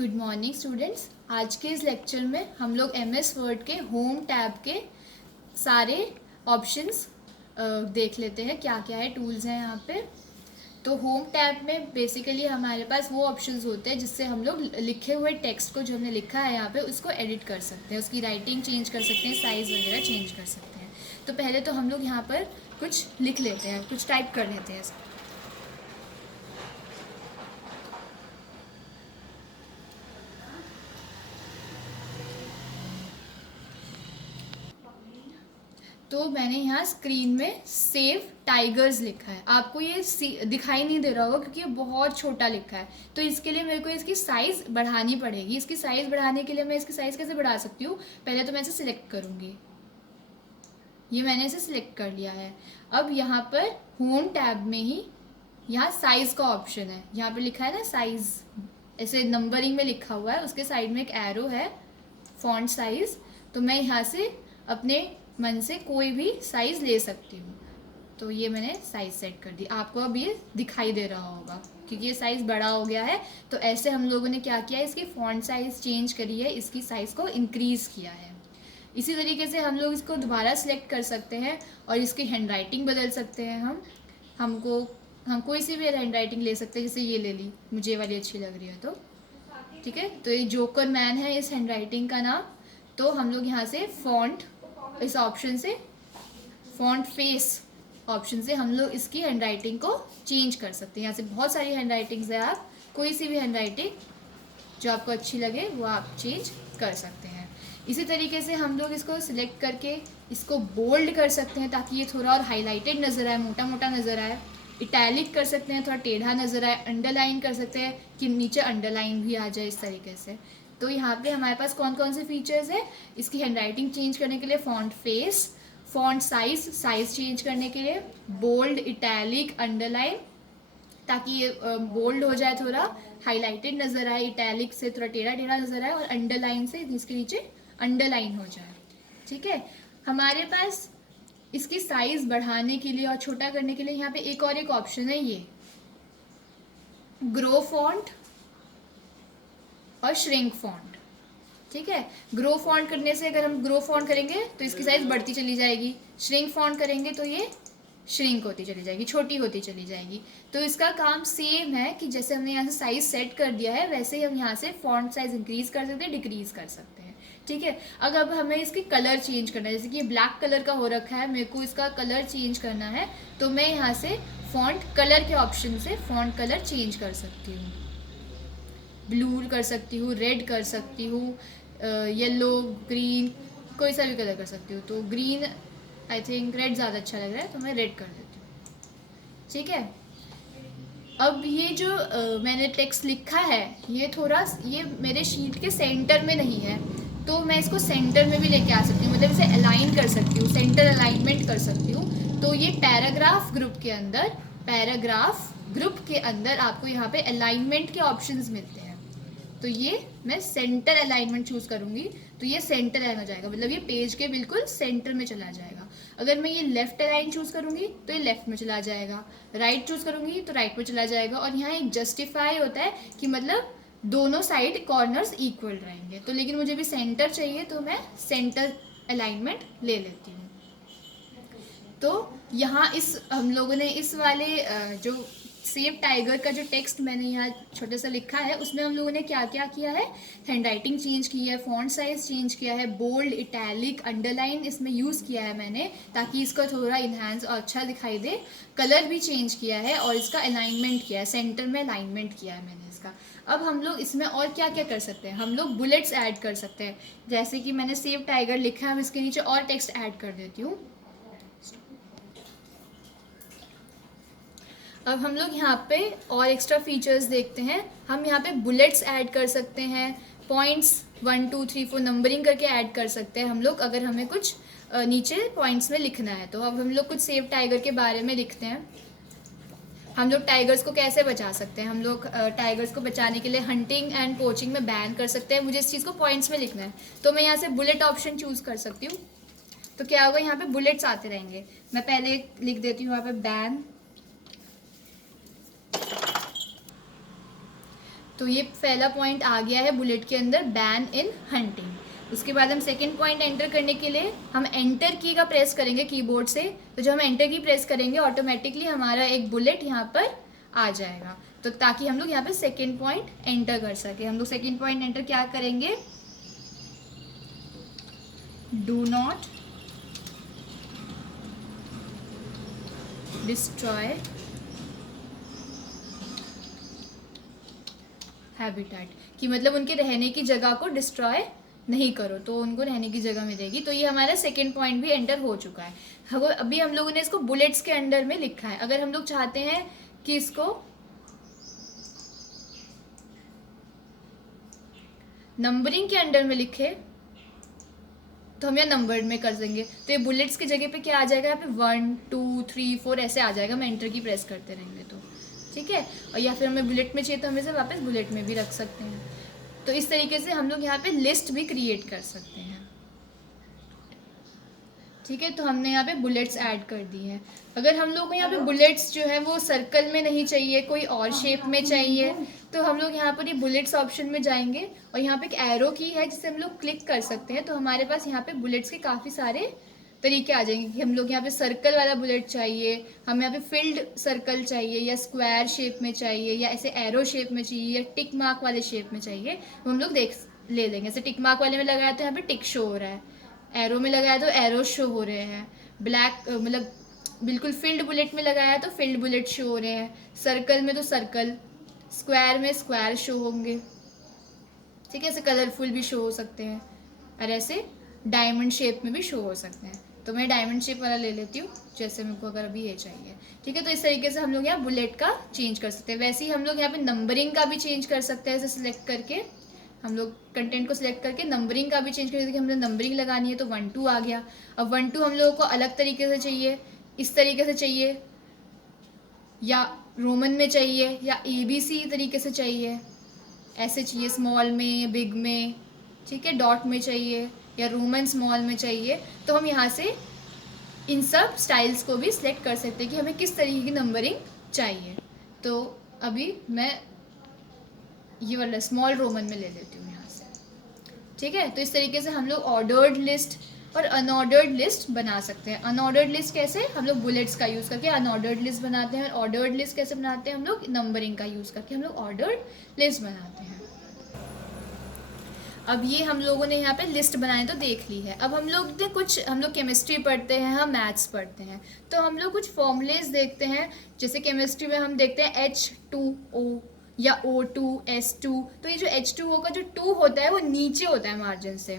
Good morning students. आज के इस लेक्चर में हम लोग एमएस वर्ड के होम टैब के सारे ऑप्शंस देख लेते हैं, क्या क्या है टूल्स हैं यहाँ पे। तो होम टैब में बेसिकली हमारे पास वो ऑप्शंस होते हैं जिससे हम लोग लिखे हुए टेक्स्ट को जो हमने लिखा है यहाँ पे उसको एडिट कर सकते हैं, उसकी राइटिंग चेंज कर सकते हैं, साइज़ वगैरह चेंज कर सकते हैं। तो पहले तो हम लोग यहाँ पर कुछ लिख लेते हैं, कुछ टाइप कर लेते हैं। तो मैंने यहाँ स्क्रीन में सेव टाइगर्स लिखा है। आपको ये दिखाई नहीं दे रहा होगा क्योंकि ये बहुत छोटा लिखा है। तो इसके लिए मेरे को इसकी साइज़ बढ़ानी पड़ेगी। इसकी साइज़ बढ़ाने के लिए मैं इसकी साइज़ कैसे बढ़ा सकती हूँ? पहले तो मैं इसे सिलेक्ट करूँगी। ये मैंने इसे सिलेक्ट कर लिया है। अब यहाँ पर होम टैब में ही यहाँ साइज़ का ऑप्शन है। यहाँ पर लिखा है ना साइज़, ऐसे नंबरिंग में लिखा हुआ है, उसके साइड में एक एरो है फॉन्ट साइज़। तो मैं यहाँ से अपने मन से कोई भी साइज़ ले सकती हूँ। तो ये मैंने साइज़ सेट कर दी। आपको अब ये दिखाई दे रहा होगा क्योंकि ये साइज़ बड़ा हो गया है। तो ऐसे हम लोगों ने क्या किया है, इसकी फॉन्ट साइज़ चेंज करी है, इसकी साइज़ को इंक्रीज़ किया है। इसी तरीके से हम लोग इसको दोबारा सेलेक्ट कर सकते हैं और इसकी हैंड राइटिंग बदल सकते हैं। हम कोई सी भी हैंड राइटिंग ले सकते हैं, जैसे ये ले ली, मुझे वाली अच्छी लग रही है तो ठीक है। तो ये जोकर मैन है इस हैंड राइटिंग का नाम। तो हम लोग यहाँ से फॉन्ट, इस ऑप्शन से फॉन्ट फेस ऑप्शन से हम लोग इसकी हैंड राइटिंग को चेंज कर सकते हैं। यहाँ से बहुत सारी हैंड राइटिंग्स है, आप कोई सी भी हैंड राइटिंग जो आपको अच्छी लगे वो आप चेंज कर सकते हैं। इसी तरीके से हम लोग इसको सिलेक्ट करके इसको बोल्ड कर सकते हैं ताकि ये थोड़ा और हाईलाइटेड नज़र आए, मोटा मोटा नज़र आए। इटैलिक कर सकते हैं, थोड़ा टेढ़ा नज़र आए। अंडरलाइन कर सकते हैं कि नीचे अंडरलाइन भी आ जाए, इस तरीके से। तो यहाँ पे हमारे पास कौन कौन से फीचर्स है इसकी हैंड राइटिंग चेंज करने के लिए? Font face, font size change करने के लिए, बोल्ड, इटैलिक, अंडरलाइन, ताकि ये बोल्ड हो जाए, थोड़ा हाईलाइटेड नज़र आए, इटैलिक से थोड़ा टेढ़ा टेढ़ा नज़र आए, और अंडरलाइन से इसके नीचे अंडरलाइन हो जाए। ठीक है। हमारे पास इसकी साइज़ बढ़ाने के लिए और छोटा करने के लिए यहाँ पे एक ऑप्शन है, ये ग्रो फॉन्ट और श्रिंक फॉन्ट। ठीक है। ग्रो फॉन्ट करने से, अगर हम ग्रो फॉन्ट करेंगे तो इसकी साइज़ बढ़ती चली जाएगी, श्रिंक फॉन्ट करेंगे तो ये श्रिंक होती चली जाएगी, छोटी होती चली जाएगी। तो इसका काम सेम है कि जैसे हमने यहाँ से साइज़ सेट कर दिया है वैसे ही हम यहाँ से फॉन्ट साइज़ इंक्रीज़ कर सकते हैं, डिक्रीज़ कर सकते हैं। ठीक है। अब हमें इसकी कलर चेंज करना है, जैसे कि ये ब्लैक कलर का हो रखा है, मेरे को इसका कलर चेंज करना है, तो मैं यहाँ से फॉन्ट कलर के ऑप्शन से फॉन्ट कलर चेंज कर सकती हूँ। ब्लू कर सकती हूँ, रेड कर सकती हूँ, येलो, ग्रीन, कोई सा भी कलर कर सकती हूँ। तो ग्रीन, आई थिंक रेड ज़्यादा अच्छा लग रहा है तो मैं रेड कर देती हूँ। ठीक है। अब ये जो मैंने टेक्स्ट लिखा है ये मेरे शीट के सेंटर में नहीं है, तो मैं इसको सेंटर में भी लेके आ सकती हूँ, मतलब इसे अलाइन कर सकती हूँ, सेंटर अलाइनमेंट कर सकती हूँ। तो ये पैराग्राफ ग्रुप के अंदर आपको यहाँ पे अलाइनमेंट के ऑप्शंस मिलते हैं। तो ये मैं सेंटर अलाइनमेंट चूज़ करूँगी तो ये सेंटर अलाइन हो जाएगा, मतलब ये पेज के बिल्कुल सेंटर में चला जाएगा। अगर मैं ये लेफ़्ट अलाइन चूज़ करूँगी तो ये लेफ़्ट में चला जाएगा, राइट चूज़ करूँगी तो राइट में चला जाएगा। और यहाँ एक जस्टिफाई होता है कि मतलब दोनों साइड कॉर्नर्स इक्वल रहेंगे। तो लेकिन मुझे भी सेंटर चाहिए तो मैं सेंटर अलाइनमेंट ले लेती हूँ। तो यहाँ हम लोगों ने इस वाले जो सेव टाइगर का जो टेक्स्ट मैंने यहाँ छोटा सा लिखा है उसमें हम लोगों ने क्या क्या किया है, हैंड राइटिंग चेंज की है, फॉन्ट साइज चेंज किया है, बोल्ड, इटैलिक, अंडरलाइन इसमें यूज़ किया है मैंने ताकि इसका थोड़ा इन्हांस और अच्छा दिखाई दे। कलर भी चेंज किया है और इसका अलाइनमेंट किया है, सेंटर में अलाइनमेंट किया है मैंने इसका। अब हम लोग इसमें और क्या क्या कर सकते हैं, हम लोग बुलेट्स ऐड कर सकते हैं। जैसे कि मैंने सेव टाइगर लिखा है, हम इसके नीचे और टेक्स्ट ऐड कर देती हूँ। अब हम लोग यहाँ पे और एक्स्ट्रा फीचर्स देखते हैं। हम यहाँ पे बुलेट्स ऐड कर सकते हैं, पॉइंट्स 1 2 3 4 नंबरिंग करके ऐड कर सकते हैं हम लोग, अगर हमें कुछ नीचे पॉइंट्स में लिखना है। तो अब हम लोग कुछ सेव टाइगर के बारे में लिखते हैं। हम लोग टाइगर्स को कैसे बचा सकते हैं? हम लोग टाइगर्स को बचाने के लिए हंटिंग एंड पोचिंग में बैन कर सकते हैं। मुझे इस चीज़ को पॉइंट्स में लिखना है तो मैं यहाँ से बुलेट ऑप्शन चूज़ कर सकती हूँ। तो क्या होगा, यहाँ पे बुलेट्स आते रहेंगे। मैं पहले लिख देती हूँ यहाँ पे बैन। तो ये पहला पॉइंट आ गया है बुलेट के अंदर, बैन इन हंटिंग। उसके बाद हम सेकंड पॉइंट एंटर करने के लिए हम एंटर की का प्रेस करेंगे कीबोर्ड से। तो जब हम एंटर की प्रेस करेंगे ऑटोमेटिकली हमारा एक बुलेट यहाँ पर आ जाएगा, तो ताकि हम लोग यहाँ पे सेकंड पॉइंट एंटर कर सके। हम लोग सेकंड पॉइंट एंटर क्या करेंगे, डू नॉट डिस्ट्रॉय हैबिटेट, कि मतलब उनके रहने की जगह को डिस्ट्रॉय नहीं करो, तो उनको रहने की जगह मिलेगी। तो ये हमारा सेकंड पॉइंट भी एंटर हो चुका है। अभी हम लोगों ने इसको बुलेट्स के अंडर में लिखा है। अगर हम लोग चाहते हैं कि इसको नंबरिंग के अंडर में लिखे तो हम यहाँ नंबर में कर देंगे। तो ये बुलेट्स की जगह पे क्या आ जाएगा, यहाँ पे 1 2 3 4 ऐसे आ जाएगा। हम एंटर की प्रेस करते रहेंगे तो ठीक है। और या फिर हमें बुलेट में चाहिए तो हम इसे वापस बुलेट में भी रख सकते हैं। तो इस तरीके से हम लोग यहाँ पे लिस्ट भी क्रिएट कर सकते हैं। ठीक है, तो हमने यहाँ पे बुलेट्स ऐड कर दी हैं। अगर हम लोग को यहाँ पे बुलेट्स जो है वो सर्कल में नहीं चाहिए, कोई और शेप में चाहिए, तो हम लोग यहाँ पर ये बुलेट्स ऑप्शन में जाएंगे और यहाँ पे एक एरो की है जिसे हम लोग क्लिक कर सकते हैं। तो हमारे पास यहाँ पे बुलेट्स के काफ़ी सारे तरीके आ जाएंगे कि हम लोग यहाँ पे सर्कल वाला बुलेट चाहिए, हमें यहाँ पे फिल्ड सर्कल चाहिए, या स्क्वायर शेप में चाहिए, या ऐसे एरो शेप में चाहिए, या टिक मार्क वाले शेप में चाहिए, वो हम लोग ले लेंगे। जैसे टिक मार्क वाले में लगाया तो यहाँ पे टिक शो हो रहा है, एरो में लगाया तो एरो शो हो रहे हैं, ब्लैक मतलब बिल्कुल फील्ड बुलेट में लगाया तो फील्ड बुलेट शो हो रहे हैं, सर्कल में तो सर्कल, स्क्वायर में स्क्वायर शो होंगे। ठीक है, ऐसे कलरफुल भी शो हो सकते हैं और ऐसे डायमंड शेप में भी शो हो सकते हैं। तो मैं डायमंड शेप वाला ले लेती हूँ जैसे मेरे को अगर अभी ये चाहिए। ठीक है, तो इस तरीके से हम लोग यहाँ बुलेट का चेंज कर सकते हैं। वैसे ही हम लोग यहाँ पे नंबरिंग का भी चेंज कर सकते हैं। ऐसे सिलेक्ट करके हम लोग कंटेंट को सिलेक्ट करके नंबरिंग का भी चेंज कर सकते हैं कि हमने नंबरिंग लगानी है तो 1 2 आ गया। अब 1 2 हम लोगों को अलग तरीके से चाहिए, इस तरीके से चाहिए, या रोमन में चाहिए, या ABC तरीके से चाहिए, ऐसे चाहिए स्मॉल में, बिग में, ठीक है, डॉट में चाहिए, या रोमन स्मॉल में चाहिए। तो हम यहाँ से इन सब स्टाइल्स को भी सिलेक्ट कर सकते हैं कि हमें किस तरीके की नंबरिंग चाहिए। तो अभी मैं ये वाला स्मॉल रोमन में ले लेती हूँ यहाँ से। ठीक है, तो इस तरीके से हम लोग ऑर्डर्ड लिस्ट और अनऑर्डर्ड लिस्ट बना सकते हैं। अनऑर्डर्ड लिस्ट कैसे, हम लोग बुलेट्स का यूज़ करके अनऑर्डर्ड लिस्ट बनाते हैं, और ऑर्डर्ड लिस्ट कैसे बनाते हैं, हम लोग नंबरिंग का यूज़ करके हम लोग ऑर्डर्ड लिस्ट बनाते हैं। अब ये हम लोगों ने यहाँ पे लिस्ट बनाई तो देख ली है। अब हम लोग केमिस्ट्री पढ़ते हैं, हम मैथ्स पढ़ते हैं, तो हम लोग कुछ फॉर्मूलेज देखते हैं। जैसे केमिस्ट्री में हम देखते हैं H2O या O2S2। तो ये जो H2O का जो 2 होता है वो नीचे होता है मार्जिन से।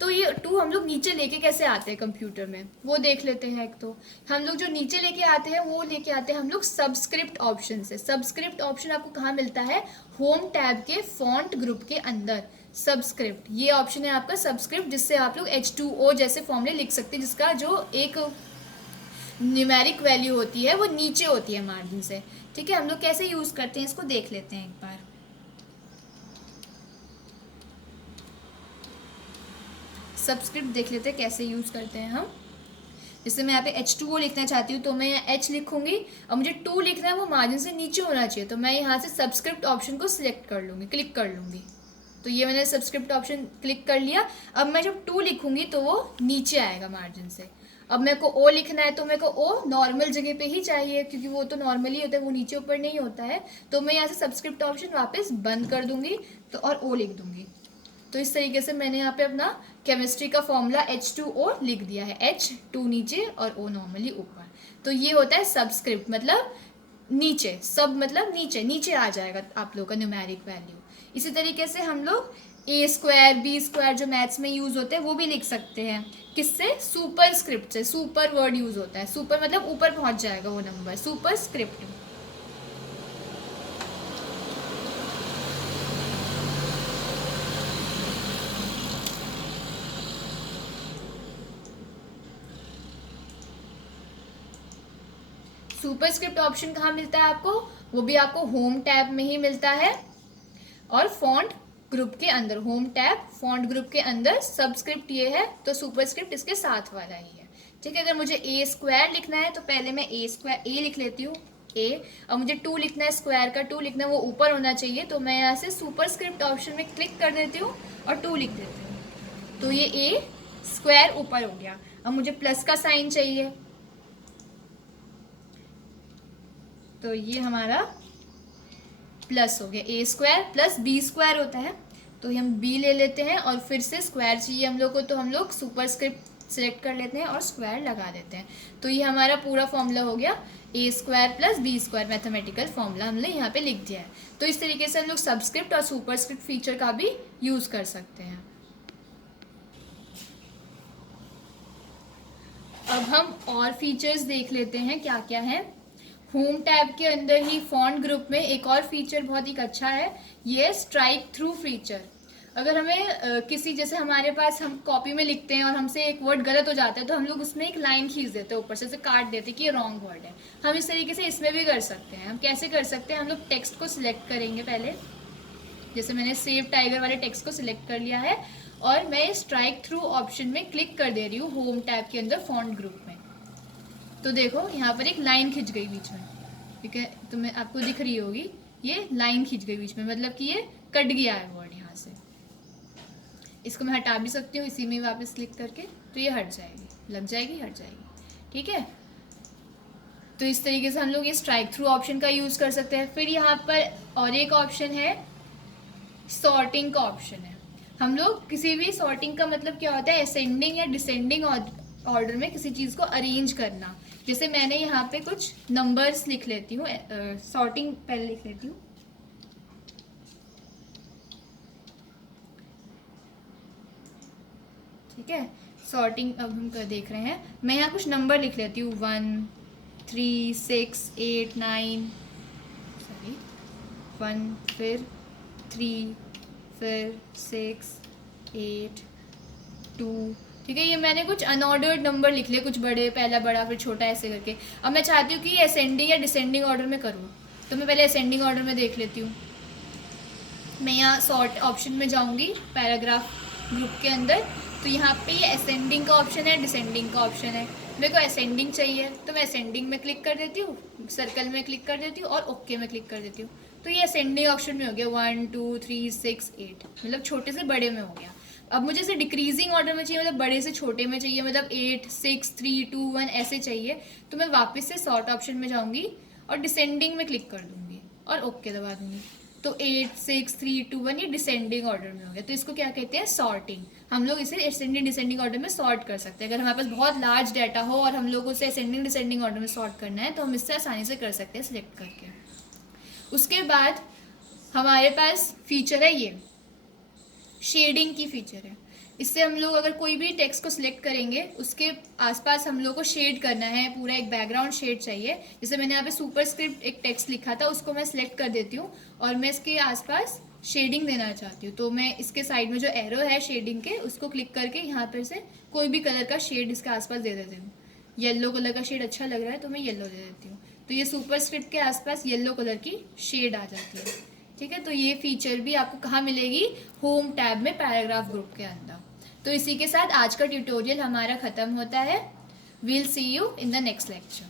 तो ये 2 हम लोग नीचे लेके कैसे आते हैं कंप्यूटर में, वो देख लेते हैं। एक तो हम लोग जो नीचे लेके आते हैं वो लेके आते हैं हम लोग सबस्क्रिप्ट ऑप्शन से। सबस्क्रिप्ट ऑप्शन आपको कहाँ मिलता है, होम टैब के फॉन्ट ग्रुप के अंदर सबस्क्रिप्ट, ये ऑप्शन है आपका सबस्क्रिप्ट, जिससे आप लोग H2O जैसे फॉर्मूले लिख सकते हैं, जिसका जो एक न्यूमेरिक वैल्यू होती है वो नीचे होती है मार्जिन से। ठीक है, हम लोग कैसे यूज़ करते हैं इसको देख लेते हैं एक बार। सबस्क्रिप्ट देख लेते हैं कैसे यूज़ करते हैं हम। जैसे मैं यहाँ पे H2O लिखना चाहती हूँ तो मैं यहाँ H लिखूंगी और मुझे 2 लिखना है, वो मार्जिन से नीचे होना चाहिए, तो मैं यहाँ से सबस्क्रिप्ट ऑप्शन को सिलेक्ट कर लूँगी, क्लिक कर लूँगी। तो ये मैंने सबस्क्रिप्ट ऑप्शन क्लिक कर लिया। अब मैं जब 2 लिखूंगी तो वो नीचे आएगा मार्जिन से। अब मेरे को O लिखना है तो मेरे को O नॉर्मल जगह पे ही चाहिए, क्योंकि वो तो नॉर्मली होता है, वो नीचे ऊपर नहीं होता है। तो मैं यहाँ से सबस्क्रिप्ट ऑप्शन वापस बंद कर दूंगी तो और O लिख दूंगी। तो इस तरीके से मैंने यहाँ पे अपना केमिस्ट्री का फॉर्मूला H2O लिख दिया है, H2 नीचे और O नॉर्मली ऊपर। तो ये होता है सबस्क्रिप्ट, मतलब नीचे, सब मतलब नीचे नीचे आ जाएगा आप लोग का न्यूमेरिक वैल्यू। इसी तरीके से हम लोग A² B² जो मैथ्स में यूज़ होते हैं वो भी लिख सकते हैं। किससे, सुपर स्क्रिप्ट से। सुपर वर्ड यूज़ होता है, सुपर मतलब ऊपर पहुंच जाएगा वो number, super script. Super script option कहाँ मिलता है आपको, वो भी आपको होम टैब में ही मिलता है, और फॉन्ट ग्रुप के अंदर, होम टैब फॉन्ट ग्रुप के अंदर सबस्क्रिप्ट ये है, तो सुपर स्क्रिप्ट इसके साथ वाला ही है। ठीक है, अगर मुझे A² लिखना है तो पहले मैं A² A लिख लेती हूँ, ए। अब मुझे 2 लिखना है, स्क्वायर का 2 लिखना है, वो ऊपर होना चाहिए, तो मैं यहाँ से सुपरस्क्रिप्ट ऑप्शन में क्लिक कर देती हूँ और 2 लिख देती हूँ, तो ये ए स्क्वायर ऊपर हो गया। अब मुझे प्लस का साइन चाहिए, तो ये हमारा प्लस हो गया, a square plus b square होता है, तो हम बी ले लेते हैं और फिर से स्क्वायर चाहिए हम लोग को, तो हम लोग सुपरस्क्रिप्ट सेलेक्ट कर लेते हैं और स्क्वायर लगा देते हैं। तो ये हमारा पूरा फॉर्मूला हो गया, a square plus b square mathematical formula हमने यहाँ पे लिख दिया है। तो इस तरीके से हम लोग सबस्क्रिप्ट और सुपरस्क्रिप्ट फीचर का भी यूज़ कर सकते हैं। अब हम और फीचर्स देख लेते हैं क्या क्या है। होम टैब के अंदर ही फॉन्ट ग्रुप में एक और फीचर बहुत ही अच्छा है, ये स्ट्राइक थ्रू फीचर। अगर हमें किसी, जैसे हमारे पास हम कॉपी में लिखते हैं और हमसे एक वर्ड गलत हो जाता है, तो हम लोग उसमें एक लाइन खींच देते हैं ऊपर से काट देते हैं कि ये रॉन्ग वर्ड है। हम इस तरीके से इसमें भी कर सकते हैं। हम कैसे कर सकते हैं, हम लोग टेक्स्ट को सिलेक्ट करेंगे पहले, जैसे मैंने सेव टाइगर वाले टेक्स्ट को सिलेक्ट कर लिया है और मैं स्ट्राइक थ्रू ऑप्शन में क्लिक कर दे रही हूँ होम टैब के अंदर फॉन्ट ग्रुप में। तो देखो यहाँ पर एक लाइन खिंच गई बीच में, ठीक है, तो मैं आपको दिख रही होगी, ये लाइन खिंच गई बीच में, मतलब कि ये कट गया है वर्ड यहाँ से। इसको मैं हटा भी सकती हूँ इसी में वापस क्लिक करके, तो ये हट जाएगी, लग जाएगी, हट जाएगी, ठीक है। तो इस तरीके से हम लोग ये स्ट्राइक थ्रू ऑप्शन का यूज़ कर सकते हैं। फिर यहाँ पर और एक ऑप्शन है, सॉर्टिंग का ऑप्शन है। हम लोग किसी भी, सॉर्टिंग का मतलब क्या होता है, असेंडिंग या डिसेंडिंग ऑर्डर में किसी चीज़ को अरेंज करना। जैसे मैंने यहाँ पे कुछ नंबर्स लिख लेती हूँ, सॉर्टिंग पहले लिख लेती हूँ, ठीक है। सॉर्टिंग अब हम देख रहे हैं, मैं यहाँ कुछ नंबर लिख लेती हूँ, 1 3 6 8 9, सॉरी 1, फिर 3, फिर 6 8 2, ठीक है। ये मैंने कुछ अनऑर्डर्ड नंबर लिख लिए, कुछ बड़े, पहला बड़ा फिर छोटा, ऐसे करके। अब मैं चाहती हूँ कि ये असेंडिंग या डिसेंडिंग ऑर्डर में करूँ, तो मैं पहले असेंडिंग ऑर्डर में देख लेती हूँ। मैं यहाँ सॉर्ट ऑप्शन में जाऊँगी पैराग्राफ ग्रुप के अंदर, तो यहाँ पे ये असेंडिंग का ऑप्शन है, डिसेंडिंग का ऑप्शन है। मेरे को असेंडिंग चाहिए, तो मैं असेंडिंग में क्लिक कर देती हूँ, सर्कल में क्लिक कर देती हूँ और ओके में क्लिक कर देती हूँ। तो ये असेंडिंग ऑप्शन में हो गया, 1 2 3 6 8, मतलब छोटे से बड़े में हो गया। अब मुझे इसे डिक्रीजिंग ऑर्डर में चाहिए, मतलब बड़े से छोटे में चाहिए, मतलब 8 6 3 2 1 ऐसे चाहिए, तो मैं वापस से सॉर्ट ऑप्शन में जाऊँगी और डिसेंडिंग में क्लिक कर दूँगी और ओके दबा दूँगी। तो 8 6 3 2 1 ये डिसेंडिंग ऑर्डर में हो गया। तो इसको क्या कहते हैं, सॉर्टिंग। हम लोग इसे असेंडिंग डिसेंडिंग ऑर्डर में सॉर्ट कर सकते हैं। अगर हमारे पास बहुत लार्ज डाटा हो और हम लोग उसे असेंडिंग डिसेंडिंग ऑर्डर में सॉर्ट करना है, तो हम इससे आसानी से कर सकते हैं सिलेक्ट करके। उसके बाद हमारे पास फीचर है ये शेडिंग की फीचर है। इससे हम लोग अगर कोई भी टेक्स्ट को सिलेक्ट करेंगे, उसके आसपास हम लोग को शेड करना है, पूरा एक बैकग्राउंड शेड चाहिए। जैसे मैंने यहाँ पे सुपरस्क्रिप्ट एक टेक्स्ट लिखा था, उसको मैं सिलेक्ट कर देती हूँ और मैं इसके आसपास शेडिंग देना चाहती हूँ, तो मैं इसके साइड में जो एरो है शेडिंग के, उसको क्लिक करके यहाँ पर से कोई भी कलर का शेड इसके आसपास दे देती हूँ। येलो कलर का शेड अच्छा लग रहा है, तो मैं येलो दे देती हूँ, तो ये सुपरस्क्रिप्ट के आसपास येलो कलर की शेड आ जाती है, ठीक है। तो ये फीचर भी आपको कहाँ मिलेगी, होम टैब में पैराग्राफ ग्रुप के अंदर। तो इसी के साथ आज का ट्यूटोरियल हमारा ख़त्म होता है। We'll see you in the next lecture.